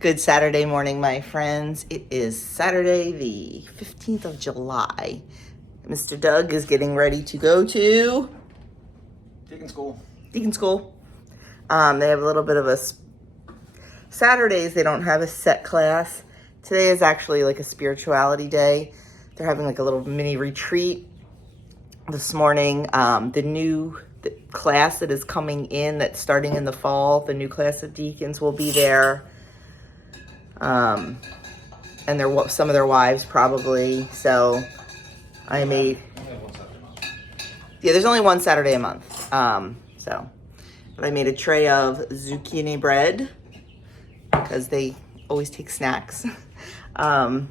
Good Saturday morning, my friends. It is Saturday, the 15th of July. Mr. Doug is getting ready to go to Deacon school. Deacon school. They have a little bit of a Saturdays. They don't have a set class. Today is actually like a spirituality day. They're having like a little mini retreat this morning. The class that is coming in, that's starting in the fall, the new class of deacons will be there. And some of their wives probably. So I made, there's only one Saturday a month. But I made a tray of zucchini bread because they always take snacks. What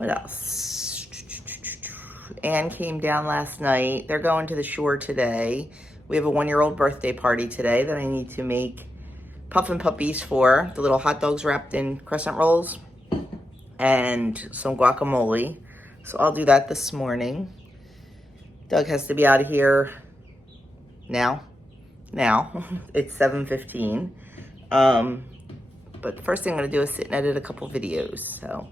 else? Anne came down last night. They're going to the shore today. We have a 1-year-old birthday party today that I need to make puffin puppies for, the little hot dogs wrapped in crescent rolls and some guacamole. So I'll do that this morning. Doug has to be out of here now. It's 7:15. But first thing I'm gonna do is sit and edit a couple videos. So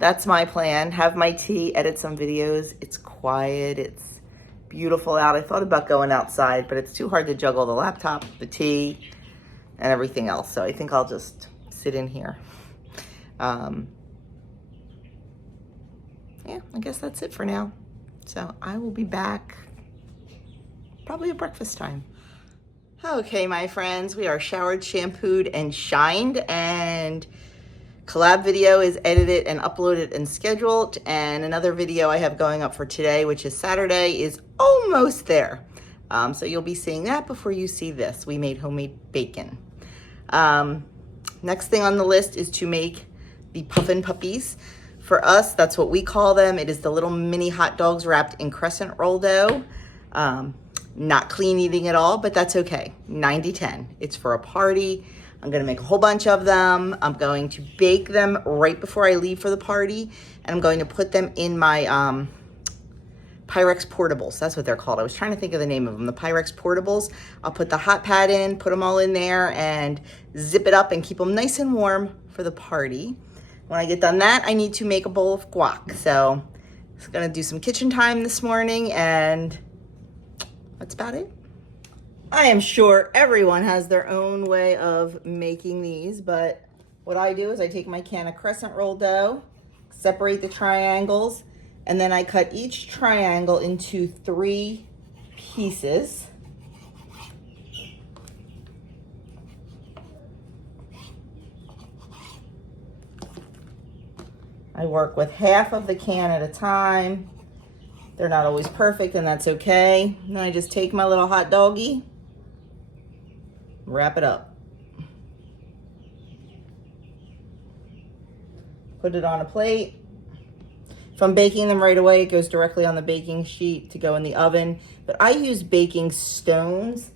that's my plan. Have my tea, edit some videos. It's quiet, it's beautiful out. I thought about going outside, but it's too hard to juggle the laptop, the tea, and everything else. So I think I'll just sit in here. Yeah, I guess that's it for now. So I will be back probably at breakfast time. Okay, my friends, we are showered, shampooed, and shined, and collab video is edited and uploaded and scheduled, and another video I have going up for today, which is Saturday, is almost there. So you'll be seeing that before you see this. We made homemade bacon. Next thing on the list is to make the puffin puppies. For us, that's what we call them. It is the little mini hot dogs wrapped in crescent roll dough. Not clean eating at all, but that's okay. 90-10. It's for a party. I'm gonna make a whole bunch of them. I'm going to bake them right before I leave for the party, and I'm going to put them in my Pyrex portables. That's what they're called. I was trying to think of the name of them, the Pyrex portables. I'll put the hot pad in, put them all in there, and zip it up and keep them nice and warm for the party. When I get done that, I need to make a bowl of guac. So I'm gonna do some kitchen time this morning, and that's about it. I am sure everyone has their own way of making these, but what I do is I take my can of crescent roll dough, separate the triangles, and then I cut each triangle into 3 pieces. I work with half of the can at a time. They're not always perfect, and that's okay. And then I just take my little hot doggy, wrap it up. Put it on a plate. If I'm baking them right away, it goes directly on the baking sheet to go in the oven. But I use baking stones.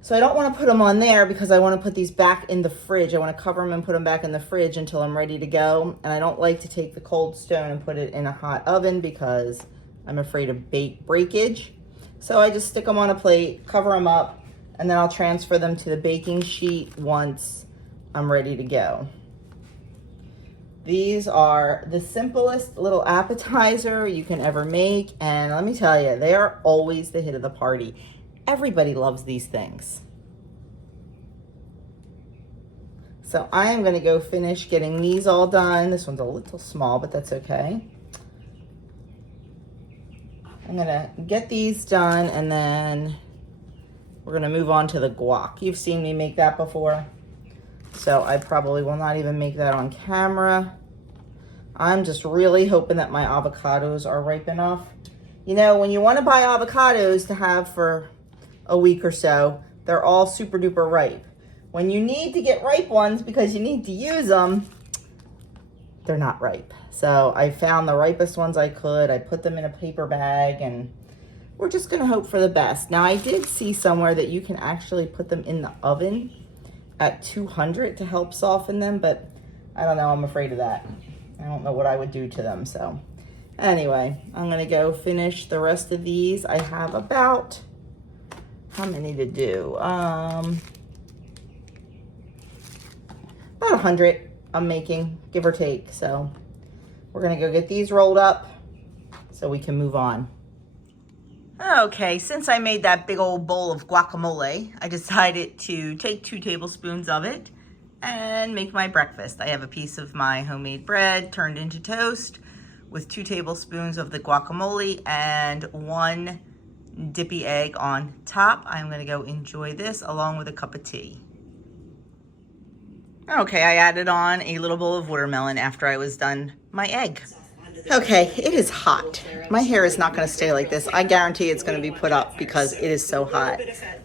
So I don't want to put them on there because I want to put these back in the fridge. I want to cover them and put them back in the fridge until I'm ready to go. And I don't like to take the cold stone and put it in a hot oven because I'm afraid of breakage. So I just stick them on a plate, cover them up, and then I'll transfer them to the baking sheet once I'm ready to go. These are the simplest little appetizer you can ever make, and let me tell you, they are always the hit of the party. Everybody loves these things. So I am gonna go finish getting these all done. This one's a little small, but that's okay. I'm gonna get these done, and then we're gonna move on to the guac. You've seen me make that before, so I probably will not even make that on camera. I'm just really hoping that my avocados are ripe enough. You know, when you wanna buy avocados to have for a week or so, they're all super duper ripe. When you need to get ripe ones because you need to use them, they're not ripe. So I found the ripest ones I could. I put them in a paper bag, and we're just gonna hope for the best. Now I did see somewhere that you can actually put them in the oven at 200 to help soften them, but I don't know, I'm afraid of that. I don't know what I would do to them, so. Anyway, I'm gonna go finish the rest of these. I have about, how many to do? about 100 I'm making, give or take. So we're gonna go get these rolled up so we can move on. Okay, since I made that big old bowl of guacamole, I decided to take 2 tablespoons of it and make my breakfast. I have a piece of my homemade bread turned into toast with 2 tablespoons of the guacamole and 1 dippy egg on top. I'm gonna go enjoy this along with a cup of tea. Okay, I added on a little bowl of watermelon after I was done my egg. Okay, it is hot. My hair is not going to stay like this. I guarantee it's going to be put up because it is so hot.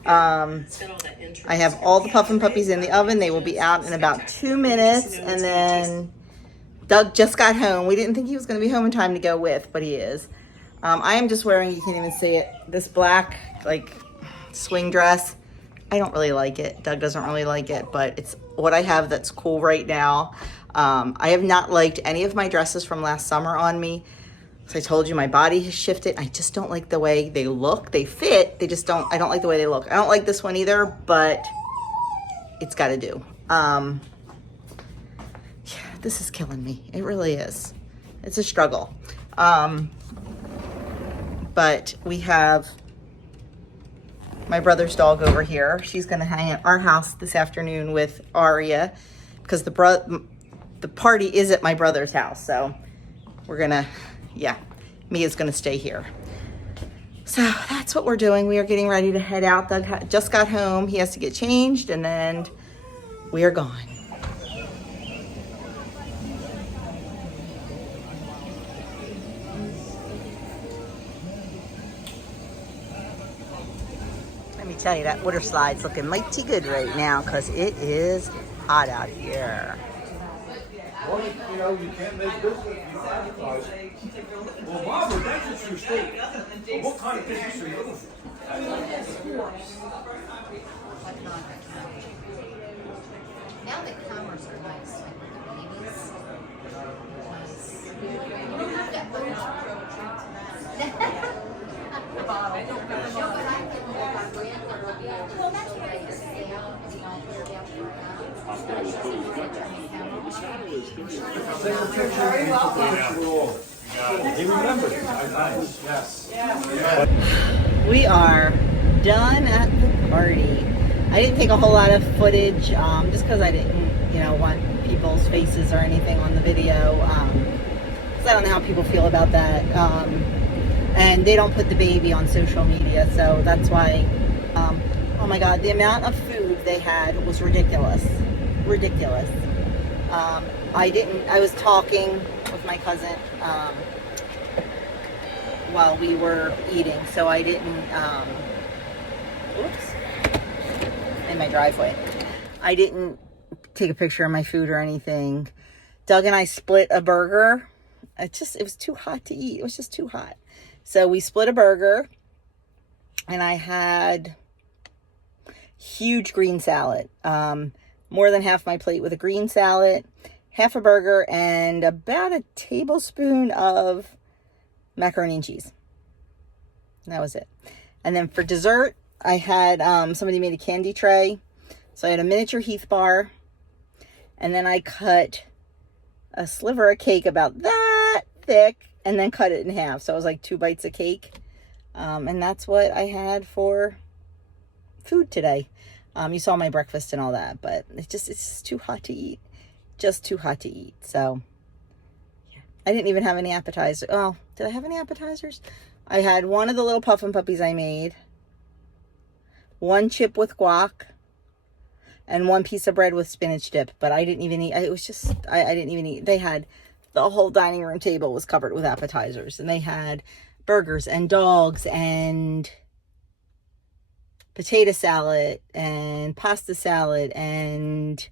I have all the Puffin Puppies in the oven. They will be out in about 2 minutes. And then Doug just got home. We didn't think he was going to be home in time to go with, but he is. I am just wearing, you can't even see it, this black like swing dress. I don't really like it. Doug doesn't really like it, but it's what I have that's cool right now. I have not liked any of my dresses from last summer on me. As I told you, my body has shifted. I just don't like the way they look. They fit, they just don't, I don't like the way they look. I don't like this one either, but it's gotta do. Yeah, this is killing me. It really is. It's a struggle. But we have my brother's dog over here. She's gonna hang at our house this afternoon with Aria because the party is at my brother's house. So we're gonna, yeah, Mia's gonna stay here. So that's what we're doing. We are getting ready to head out. Doug just got home. He has to get changed and then we are gone. Let me tell you, that water slide's looking mighty good right now because it is hot out here. Well, you know, you can't make business if you advertise. Well, Barbara, that's just your state. Well, what kind of business are you looking for? Now the commerce are nice, like with the babies. The bottle. But I can hold my brand that will be able to show like the sale, and I'll put it out for He remembered. Yes. We are done at the party. I didn't take a whole lot of footage just because I didn't, want people's faces or anything on the video. Because I don't know how people feel about that. And they don't put the baby on social media, so that's why. Oh my God, the amount of food they had was ridiculous. Ridiculous. I was talking with my cousin while we were eating, so I didn't, in my driveway. I didn't take a picture of my food or anything. Doug and I split a burger. It was too hot to eat. It was just too hot. So we split a burger and I had huge green salad. More than half my plate with a green salad, half a burger, and about a tablespoon of macaroni and cheese. And that was it. And then for dessert, I had, somebody made a candy tray. So I had a miniature Heath bar. And then I cut a sliver of cake about that thick and then cut it in half. So it was like 2 bites of cake. And that's what I had for food today. You saw my breakfast and all that, but it's just too hot to eat. Just too hot to eat. So yeah. I didn't even have any appetizers. Oh, did I have any appetizers? I had one of the little Puffin Puppies I made, 1 chip with guac, and 1 piece of bread with spinach dip. But I didn't even eat. It was just, I didn't even eat. They had, the whole dining room table was covered with appetizers. And they had burgers and dogs and potato salad and pasta salad and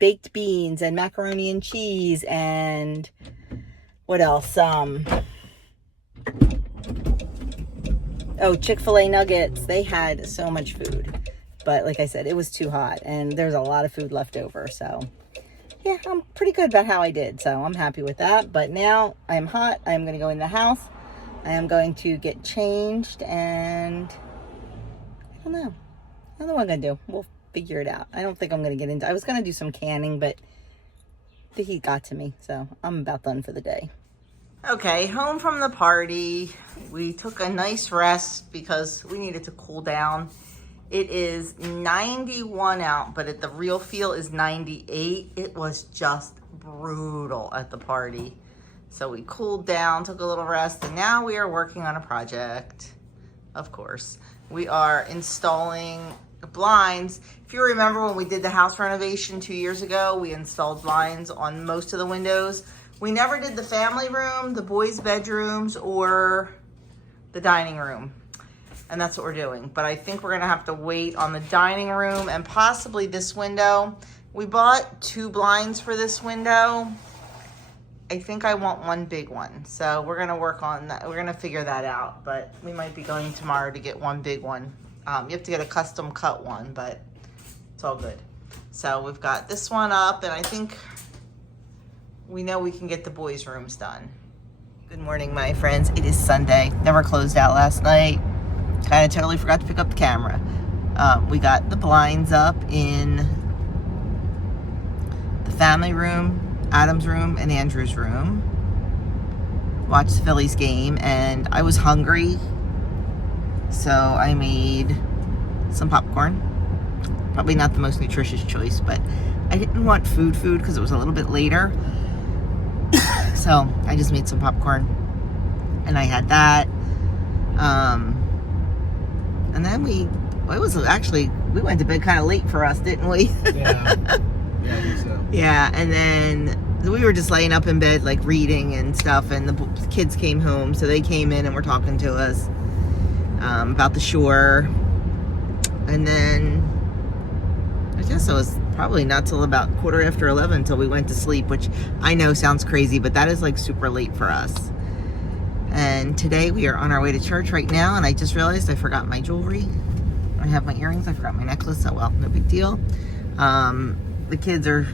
baked beans and macaroni and cheese and what else? Chick-fil-A nuggets. They had so much food. But like I said, it was too hot and there's a lot of food left over. So yeah, I'm pretty good about how I did. So I'm happy with that. But now I am hot. I am going to go in the house. I am going to get changed and I don't know what I'm going to do. We'll figure it out. I don't think I'm going to get into, I was going to do some canning, but the heat got to me. So I'm about done for the day. Okay, home from the party. We took a nice rest because we needed to cool down. It is 91 out, but the real feel is 98. It was just brutal at the party. So we cooled down, took a little rest, and now we are working on a project. Of course, we are installing blinds. If you remember when we did the house renovation 2 years ago, we installed blinds on most of the windows. We never did the family room, the boys' bedrooms, or the dining room. And that's what we're doing. But I think we're gonna have to wait on the dining room and possibly this window. We bought 2 blinds for this window. I think I want one big one. So we're gonna work on that. We're gonna figure that out, but we might be going tomorrow to get one big one. You have to get a custom cut one, but it's all good. So we've got this one up, and I think we know we can get the boys' rooms done. Good morning, my friends. It is Sunday. Never closed out last night. Kind of totally forgot to pick up the camera. We got the blinds up in the family room, Adam's room, and Andrew's room. Watched the Phillies game, and I was hungry, so I made some popcorn. Probably not the most nutritious choice, but I didn't want food because it was a little bit later. So I just made some popcorn, and I had that. And then we went to bed kind of late for us, didn't we? Yeah. Yeah, I think so. Yeah, and then we were just laying up in bed, like reading and stuff, and the kids came home, so they came in and were talking to us about the shore. And then I guess it was probably not till about 11:15 until we went to sleep, which I know sounds crazy, but that is like super late for us. And today we are on our way to church right now, and I just realized I forgot my jewelry. I have my earrings, I forgot my necklace, so well, no big deal. The kids are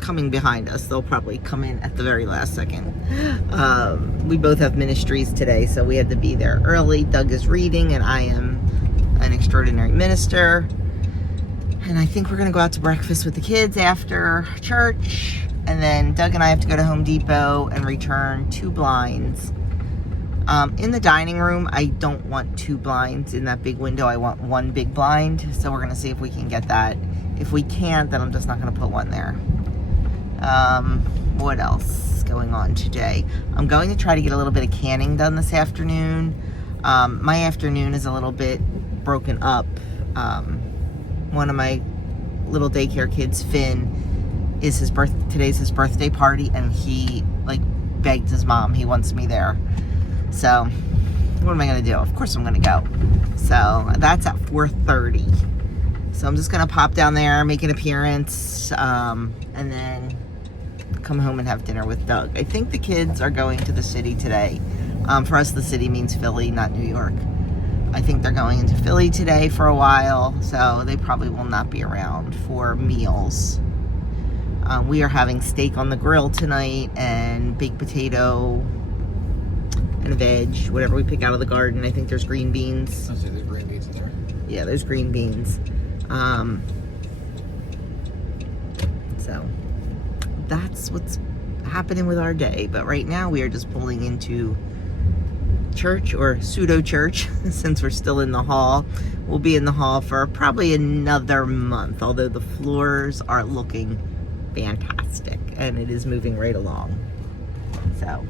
coming behind us. They'll probably come in at the very last second. We both have ministries today, so we had to be there early. Doug is reading, and I am an extraordinary minister. And I think we're gonna go out to breakfast with the kids after church. And then Doug and I have to go to Home Depot and return 2 blinds. In the dining room, I don't want 2 blinds in that big window. I want 1 big blind. So we're gonna see if we can get that. If we can't, then I'm just not gonna put one there. What else is going on today? I'm going to try to get a little bit of canning done this afternoon. My afternoon is a little bit broken up. One of my little daycare kids, Finn, is today's his birthday party, and he like begged his mom. He wants me there. So what am I gonna do? Of course I'm gonna go. So that's at 4:30. So I'm just gonna pop down there, make an appearance, and then come home and have dinner with Doug. I think the kids are going to the city today. For us, the city means Philly, not New York. I think they're going into Philly today for a while, so they probably will not be around for meals. We are having steak on the grill tonight, and baked potato, and a veg, whatever we pick out of the garden. I think there's green beans. I'll say there's green beans in there. Yeah, there's green beans. So that's what's happening with our day. But right now we are just pulling into church, or pseudo church, since we're still in the hall. We'll be in the hall for probably another month, although the floors are looking fantastic and it is moving right along. So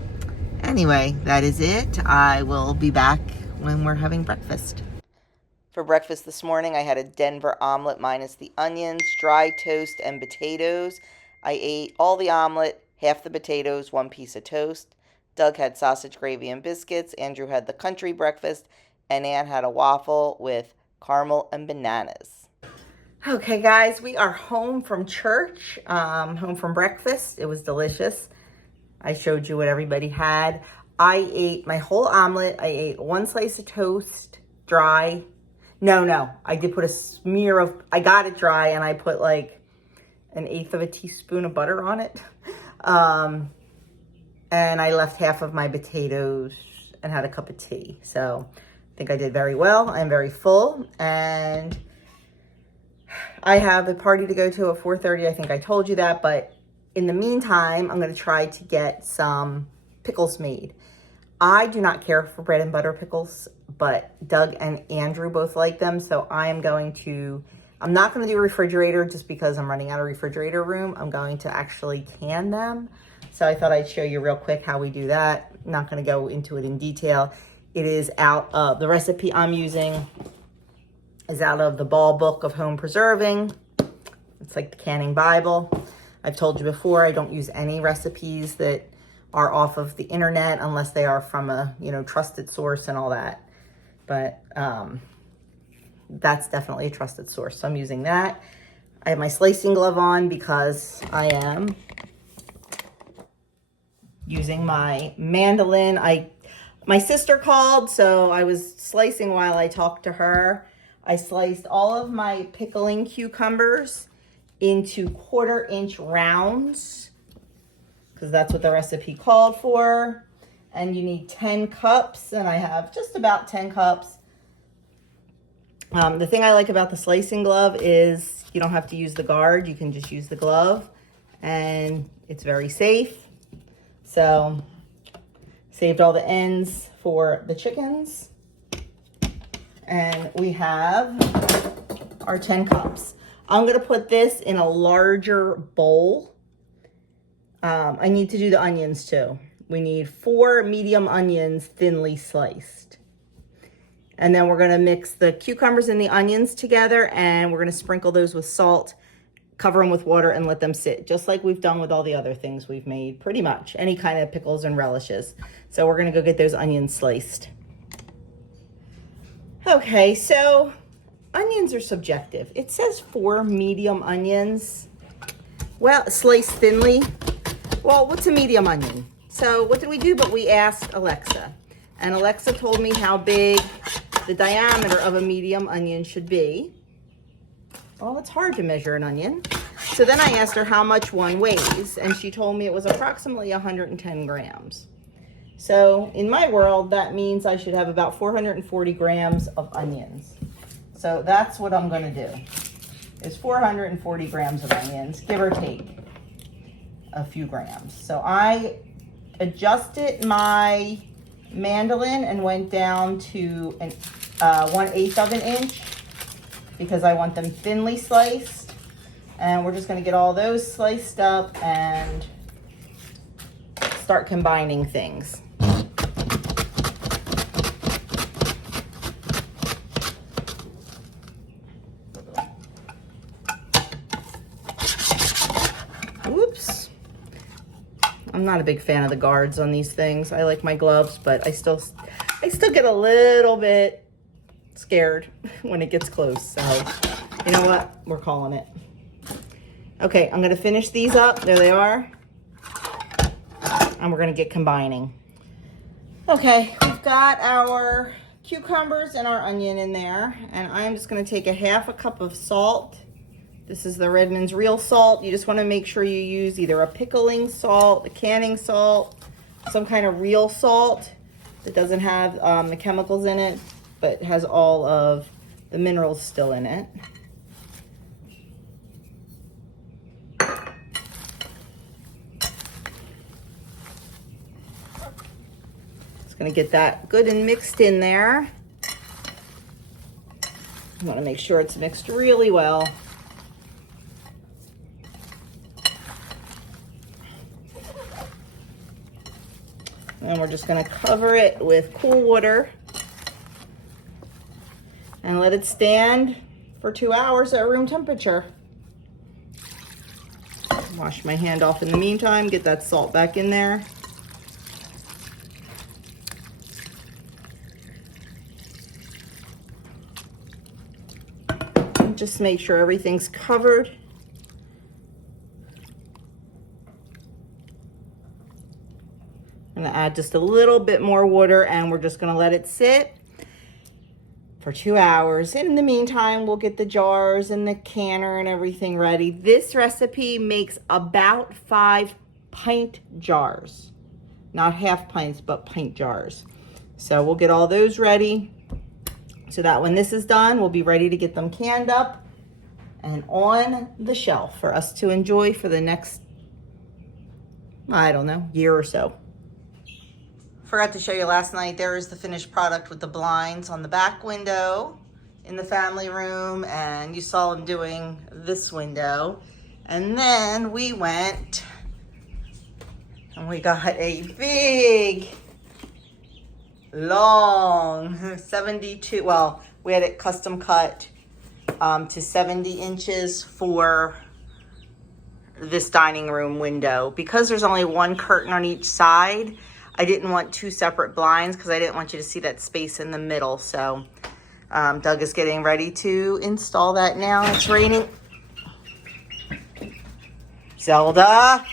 anyway, that is it. I will be back when we're having breakfast. For breakfast this morning, I had a Denver omelet minus the onions, dry toast, and potatoes. I ate all the omelet, half the potatoes, 1 piece of toast. Doug had sausage gravy and biscuits. Andrew had the country breakfast, and Ann had a waffle with caramel and bananas. Okay, guys, we are home from church, home from breakfast. It was delicious. I showed you what everybody had. I ate my whole omelet. I ate 1 slice of toast, dry. No, I did put a smear of, I got it dry, and I put like 1/8 of a teaspoon of butter on it. And I left half of my potatoes and had a cup of tea. So I think I did very well. I'm very full, and I have a party to go to at 4:30. I think I told you that, but in the meantime, I'm going to try to get some pickles made. I do not care for bread and butter pickles, but Doug and Andrew both like them. So I'm not going to do a refrigerator just because I'm running out of refrigerator room. I'm going to actually can them. So I thought I'd show you real quick how we do that. I'm not going to go into it in detail. It is out of, the recipe I'm using is out of the Ball Book of Home Preserving. It's like the canning Bible. I've told you before, I don't use any recipes that are off of the internet unless they are from a, trusted source and all that. But that's definitely a trusted source. So I'm using that. I have my slicing glove on because I am using my mandolin. My sister called, so I was slicing while I talked to her. I sliced all of my pickling cucumbers into 1/4-inch rounds because that's what the recipe called for. And you need 10 cups, and I have just about 10 cups. The thing I like about the slicing glove is you don't have to use the guard. You can just use the glove, and it's very safe. So, saved all the ends for the chickens. And we have our 10 cups. I'm going to put this in a larger bowl. I need to do the onions too. We need 4 medium onions thinly sliced. And then we're going to mix the cucumbers and the onions together, and we're going to sprinkle those with salt, cover them with water, and let them sit, just like we've done with all the other things we've made, pretty much. Any kind of pickles and relishes. So we're going to go get those onions sliced. Okay, so onions are subjective. It says 4 medium onions. Well, sliced thinly. Well, what's a medium onion? So what did we do? But we asked Alexa. And Alexa told me how big the diameter of a medium onion should be. Well, it's hard to measure an onion. So then I asked her how much one weighs, and she told me it was approximately 110 grams. So in my world, that means I should have about 440 grams of onions. So that's what I'm going to do, is 440 grams of onions, give or take a few grams. So I adjusted my mandolin and went down to 1/8 of an inch because I want them thinly sliced. And we're just going to get all those sliced up and start combining things. Whoops. I'm not a big fan of the guards on these things. I like my gloves, but I still get a little bit scared when it gets close. So, you know what? We're calling it. Okay, I'm going to finish these up. There they are. And we're going to get combining. Okay, we've got our cucumbers and our onion in there. And I'm just going to take 1/2 cup of salt. This is the Redmond's real salt. You just want to make sure you use either a pickling salt, a canning salt, some kind of real salt that doesn't have the chemicals in it, but has all of the minerals still in it. Just going to get that good and mixed in there. You want to make sure it's mixed really well. And we're just going to cover it with cool water and let it stand for 2 hours at room temperature. Wash my hand off in the meantime, get that salt back in there. And just make sure everything's covered. I'm going to add just a little bit more water, and we're just going to let it sit for 2 hours. In the meantime, we'll get the jars and the canner and everything ready. This recipe makes about 5 pint jars. Not half pints, but pint jars. So we'll get all those ready so that when this is done, we'll be ready to get them canned up and on the shelf for us to enjoy for the next, I don't know, year or so. Forgot to show you last night, there is the finished product with the blinds on the back window in the family room, and you saw them doing this window. And then we went and we got a big, long 72, well, we had it custom cut to 70 inches for this dining room window. Because there's only one curtain on each side, I didn't want two separate blinds because I didn't want you to see that space in the middle. So Doug is getting ready to install that now. It's raining. Zelda.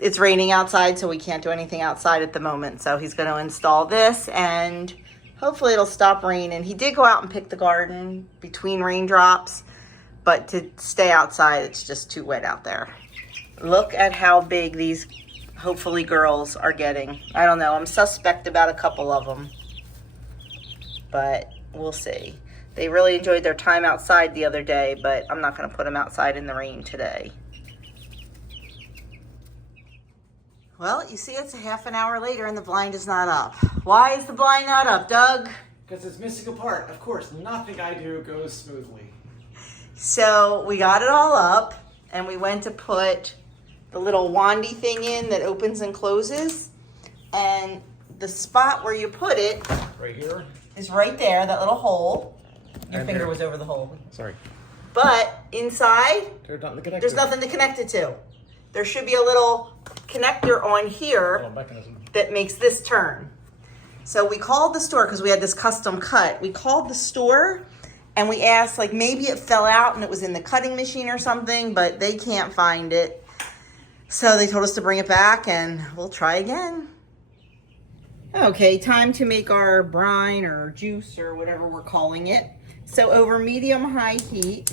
It's raining outside, so we can't do anything outside at the moment. So he's going to install this, and hopefully it'll stop raining. He did go out and pick the garden between raindrops, but to stay outside, it's just too wet out there. Look at how big these, hopefully, girls are getting. I don't know. I'm suspect about a couple of them, but we'll see. They really enjoyed their time outside the other day, but I'm not going to put them outside in the rain today. Well, you see it's a half an hour later and the blind is not up. Why is the blind not up, Doug? Because it's missing a part. Of course, nothing I do goes smoothly. So we got it all up and we went to put the little wandy thing in that opens and closes. And the spot where you put it Right here? is right there, that little hole. Your And finger there. was over the hole. Sorry. But inside, There's nothing to connect there's to. nothing to connect it to. There should be a little connector on here Little mechanism. that makes this turn. So we called the store because we had this custom cut. We called the store and we asked, like, maybe it fell out and it was in the cutting machine or something, but they can't find it. So they told us to bring it back and we'll try again. Okay, time to make our brine or juice or whatever we're calling it. So over medium-high heat,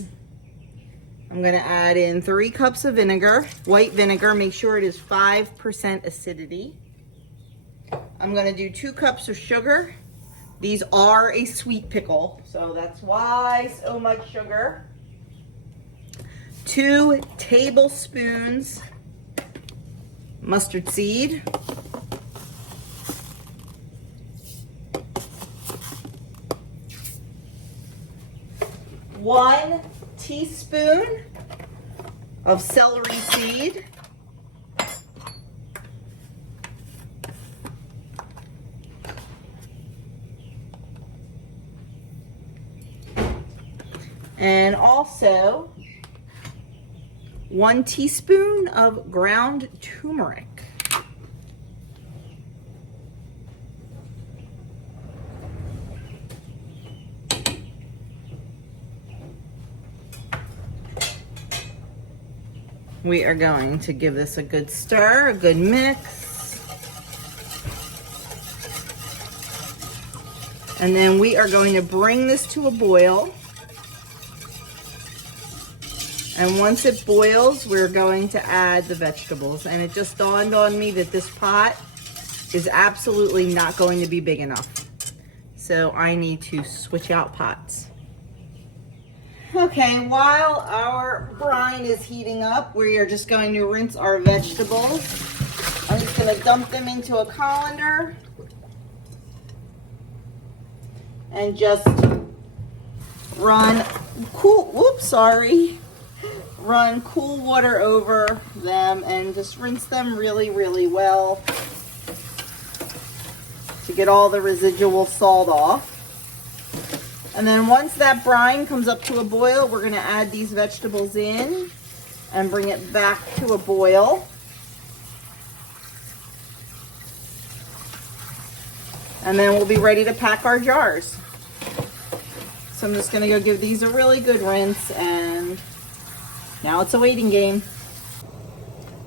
I'm gonna add in 3 cups of vinegar, white vinegar. Make sure it is 5% acidity. I'm gonna do 2 cups of sugar. These are a sweet pickle, so that's why so much sugar. 2 tablespoons mustard seed. 1 teaspoon of celery seed. And also 1 teaspoon of ground turmeric. We are going to give this a good stir, a good mix. And then we are going to bring this to a boil. And once it boils, we're going to add the vegetables. And it just dawned on me that this pot is absolutely not going to be big enough. So I need to switch out pots. Okay, while our brine is heating up, we are just going to rinse our vegetables. I'm just going to dump them into a colander and just run run cool water over them and just rinse them really, really well to get all the residual salt off. And then once that brine comes up to a boil, we're going to add these vegetables in and bring it back to a boil. And then we'll be ready to pack our jars. So I'm just going to go give these a really good rinse, and now it's a waiting game.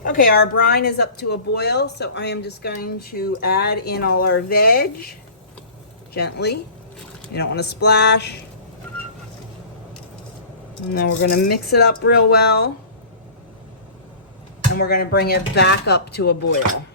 Okay, our brine is up to a boil, so I am just going to add in all our veg gently. You don't want to splash. And then we're going to mix it up real well. And we're going to bring it back up to a boil.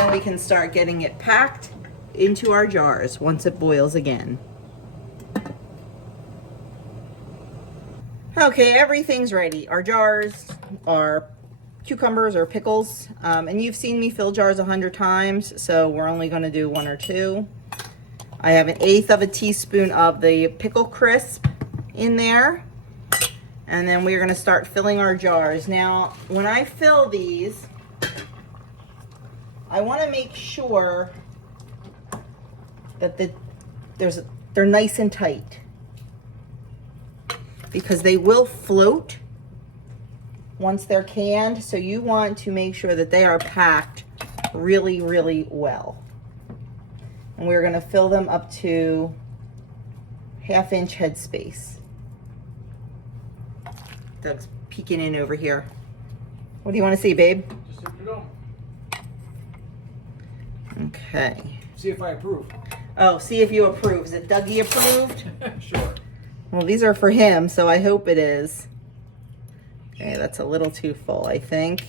Then we can start getting it packed into our jars once it boils again. Okay, everything's ready. Our jars, our cucumbers or pickles, and you've seen me fill jars 100 times, so we're only going to do 1 or 2. I have 1/8 of a teaspoon of the pickle crisp in there, and then we're going to start filling our jars. Now, when I fill these, I want to make sure that they're nice and tight, because they will float once they're canned. So you want to make sure that they are packed really, really well. And we're going to fill them up to 1/2 inch headspace. Doug's peeking in over here. What do you want to see, babe? Just so you know. Okay. See if I approve. Oh, see if you approve. Is it Dougie approved? Sure. Well, these are for him, so I hope it is. Okay, that's a little too full, I think.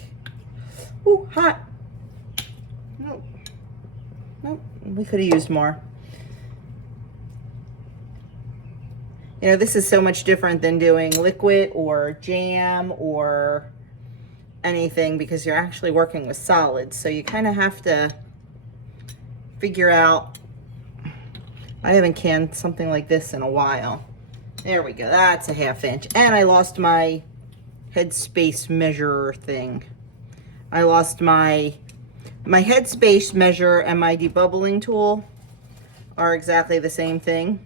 Ooh, hot. Nope. Nope, we could have used more. You know, this is so much different than doing liquid or jam or anything, because you're actually working with solids. So you kind of have to figure out. I haven't canned something like this in a while. There we go. That's a 1/2 inch. And I lost my headspace measure thing. I lost my headspace measure and my debubbling tool are exactly the same thing.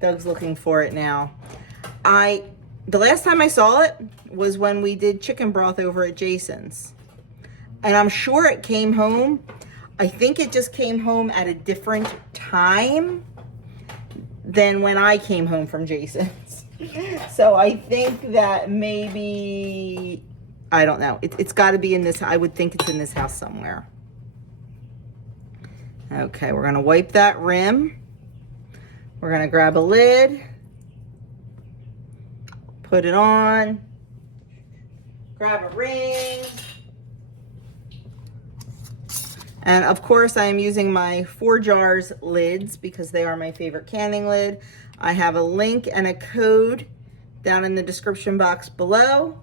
Doug's looking for it now. The last time I saw it was when we did chicken broth over at Jason's. And I'm sure it came home. I think it just came home at a different time than when I came home from Jason's. So I think that maybe, I don't know. It's got to be in this. I would think it's in this house somewhere. Okay, we're going to wipe that rim. We're going to grab a lid. Put it on. Grab a ring. And of course, I am using my 4 jars lids because they are my favorite canning lid. I have a link and a code down in the description box below.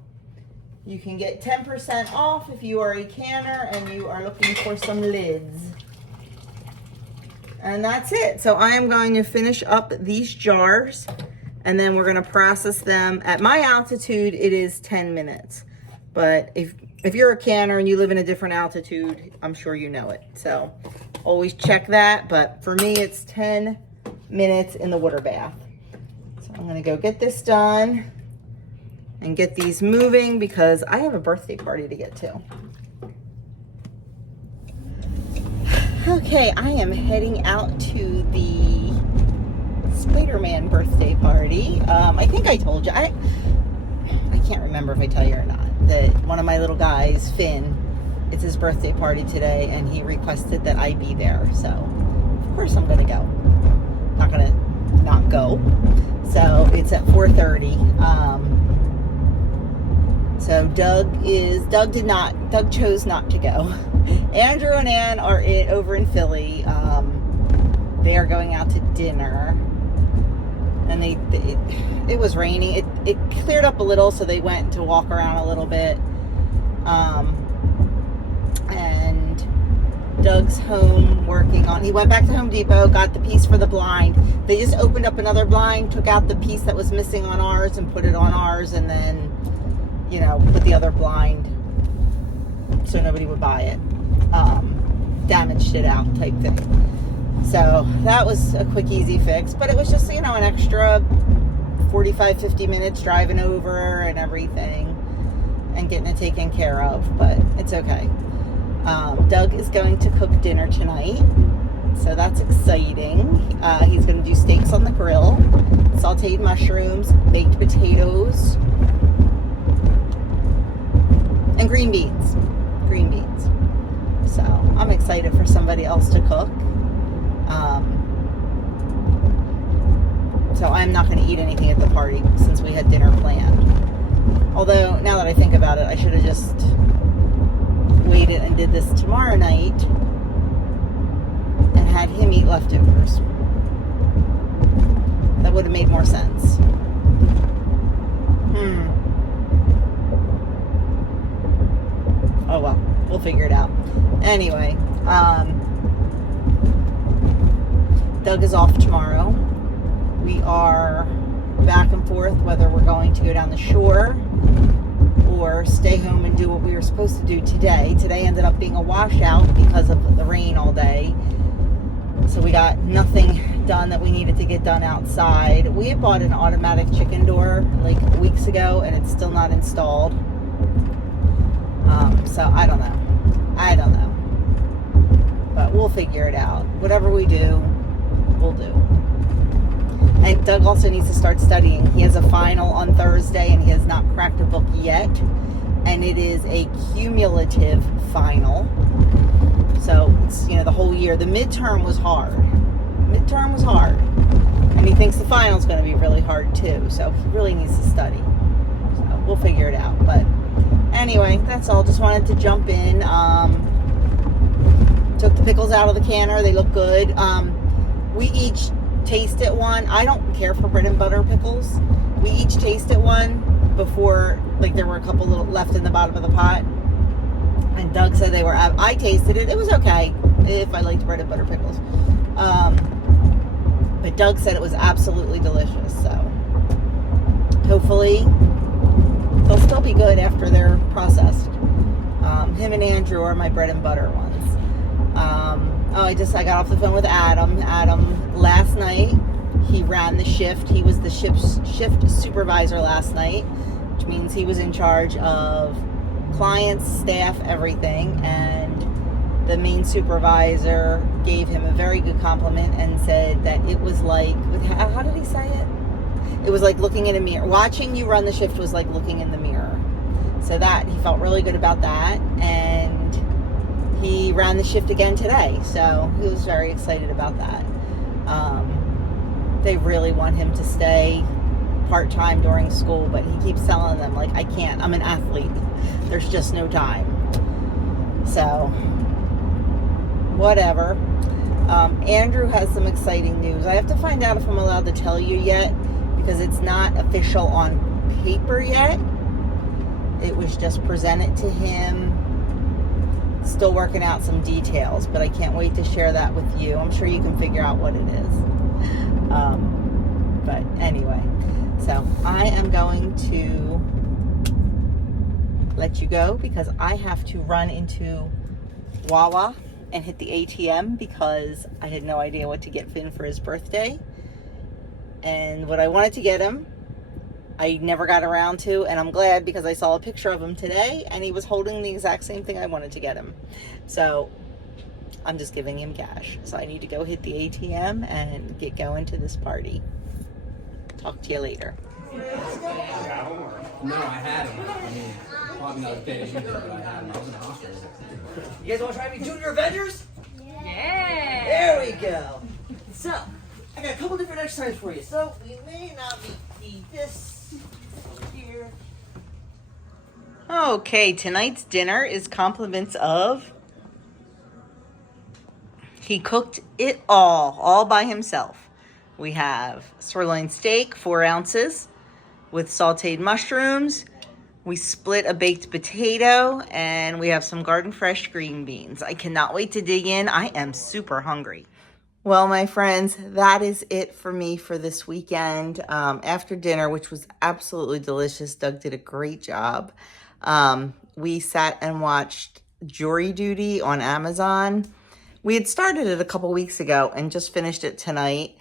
You can get 10% off if you are a canner and you are looking for some lids. And that's it. So I am going to finish up these jars, and then we're going to process them. At my altitude, it is 10 minutes. But if you're a canner and you live in a different altitude, I'm sure you know it. So always check that. But for me, it's 10 minutes in the water bath. So I'm going to go get this done and get these moving because I have a birthday party to get to. Okay, I am heading out to the Spider-Man birthday party. I think I told you. I can't remember if I tell you or not. That one of my little guys, Finn, it's his birthday party today, and he requested that I be there. So, of course I'm going to go. Not going to not go. So, it's at 4:30. So, Doug chose not to go. Andrew and Ann are over in Philly. They are going out to dinner. And it was raining. It cleared up a little, so they went to walk around a little bit. And Doug's home working on. He went back to Home Depot, got the piece for the blind. They just opened up another blind, took out the piece that was missing on ours and put it on ours, and then, you know, put the other blind so nobody would buy it. Damaged it out type thing. So that was a quick, easy fix, but it was just, you know, an extra 45, 50 minutes driving over and everything and getting it taken care of, but it's okay. Doug is going to cook dinner tonight, so that's exciting. He's going to do steaks on the grill, sauteed mushrooms, baked potatoes, and green beans. Green beans. So I'm excited for somebody else to cook. So I'm not going to eat anything at the party since we had dinner planned. Although, now that I think about it, I should have just waited and did this tomorrow night had him eat leftovers. That would have made more sense. Oh well, we'll figure it out. Anyway, Doug is off tomorrow. We are back and forth whether we're going to go down the shore or stay home and do what we were supposed to do today. Today ended up being a washout because of the rain all day. So we got nothing done that we needed to get done outside. We had bought an automatic chicken door like weeks ago and it's still not installed. So I don't know. But we'll figure it out. Whatever we do, we'll do. And Doug also needs to start studying. He has a final on Thursday and he has not cracked a book yet. And it is a cumulative final. So it's, the whole year. The midterm was hard. And he thinks the final's going to be really hard too. So he really needs to study. So we'll figure it out. But anyway, that's all. Just wanted to jump in. Took the pickles out of the canner. They look good. We each tasted one. I don't care for bread and butter pickles. We each tasted one before, like there were a couple little left in the bottom of the pot. And Doug said they were, I tasted it. It was okay if I liked bread and butter pickles. But Doug said it was absolutely delicious. So hopefully they'll still be good after they're processed. Him and Andrew are my bread and butter ones. I got off the phone with Adam. Adam, last night, he ran the shift. He was the shift supervisor last night, which means he was in charge of clients, staff, everything. And the main supervisor gave him a very good compliment and said that it was like, how did he say it? It was like looking in a mirror. Watching you run the shift was like looking in the mirror. So that, he felt really good about that. And he ran the shift again today. So he was very excited about that. They really want him to stay part-time during school, but he keeps telling them, like, I can't. I'm an athlete. There's just no time. So, whatever. Andrew has some exciting news. I have to find out if I'm allowed to tell you yet, because it's not official on paper yet. It was just presented to him. Still working out some details, but I can't wait to share that with you. I'm sure you can figure out what it is. But anyway, so I am going to let you go because I have to run into Wawa and hit the ATM because I had no idea what to get Finn for his birthday. And what I wanted to get him, I never got around to, and I'm glad because I saw a picture of him today and he was holding the exact same thing I wanted to get him. So I'm just giving him cash. So I need to go hit the ATM and get going to this party. Talk to you later. No, I had him. I mean, probably not as bad as you did, but I had him. I was in the hospital. You guys want to try to be Junior Avengers? Yeah. There we go. So, I got a couple different exercises for you. So, we may not need this here. Okay, tonight's dinner is compliments of... He cooked it all by himself. We have sirloin steak, 4 ounces, with sauteed mushrooms. We split a baked potato, and we have some garden fresh green beans. I cannot wait to dig in. I am super hungry. Well, my friends, that is it for me for this weekend. After dinner, which was absolutely delicious, Doug did a great job. We sat and watched Jury Duty on Amazon. We had started it a couple weeks ago and just finished it tonight.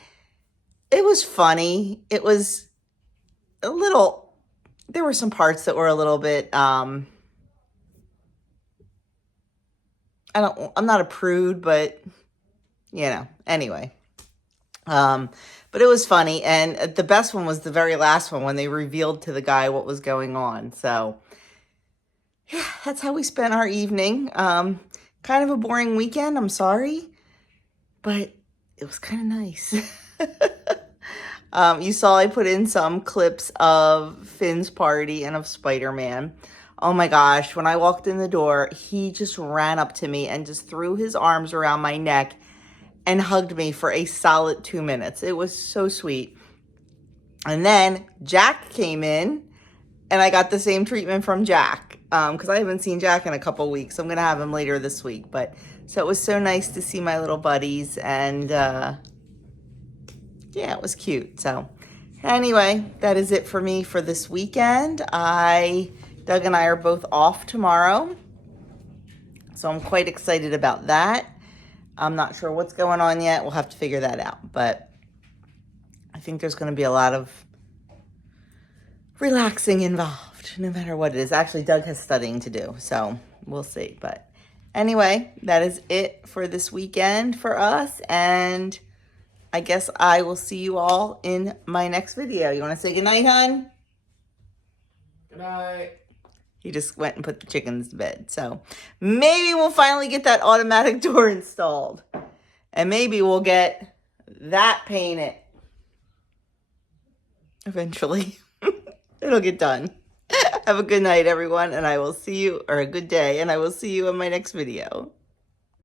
It was funny. It was a little, there were some parts that were a little bit, I'm not a prude, but anyway. But it was funny. And the best one was the very last one when they revealed to the guy what was going on. So yeah, that's how we spent our evening. Kind of a boring weekend. I'm sorry, but it was kind of nice. You saw I put in some clips of Finn's party and of Spider-Man. Oh my gosh, when I walked in the door, he just ran up to me and just threw his arms around my neck and hugged me for a solid 2 minutes. It was so sweet. And then Jack came in, and I got the same treatment from Jack, because I haven't seen Jack in a couple weeks. I'm going to have him later this week. So it was so nice to see my little buddies, and yeah, it was cute. So anyway, that is it for me for this weekend. Doug and I are both off tomorrow, so I'm quite excited about that. I'm not sure what's going on yet. We'll have to figure that out, but I think there's going to be a lot of relaxing involved, no matter what it is. Actually, Doug has studying to do, so we'll see. But anyway, that is it for this weekend for us, and I guess I will see you all in my next video. You want to say goodnight, hon? Good night. He just went and put the chickens to bed. So maybe we'll finally get that automatic door installed. And maybe we'll get that painted. Eventually. It'll get done. Have a good night, everyone. And I will see you, or a good day. And I will see you in my next video.